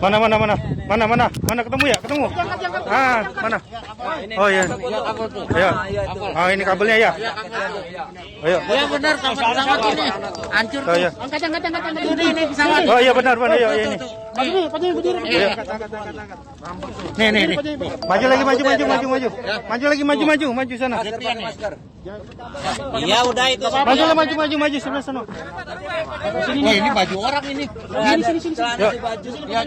Mana ketemu ya? Ketemu. Ah, mana? Oh iya. Ayo. Oh, ini kabelnya ya. Ayo. Ya benar, sama-sama gini. Hancur tuh. Angkat. Ini pesawat. Oh iya benar, ayo ini. Berdiri. Nih. Maju lagi, maju sana. Iya udah itu. Maju sebelah sana. Wah ini baju orang ini. Sini. Yuk. Ya.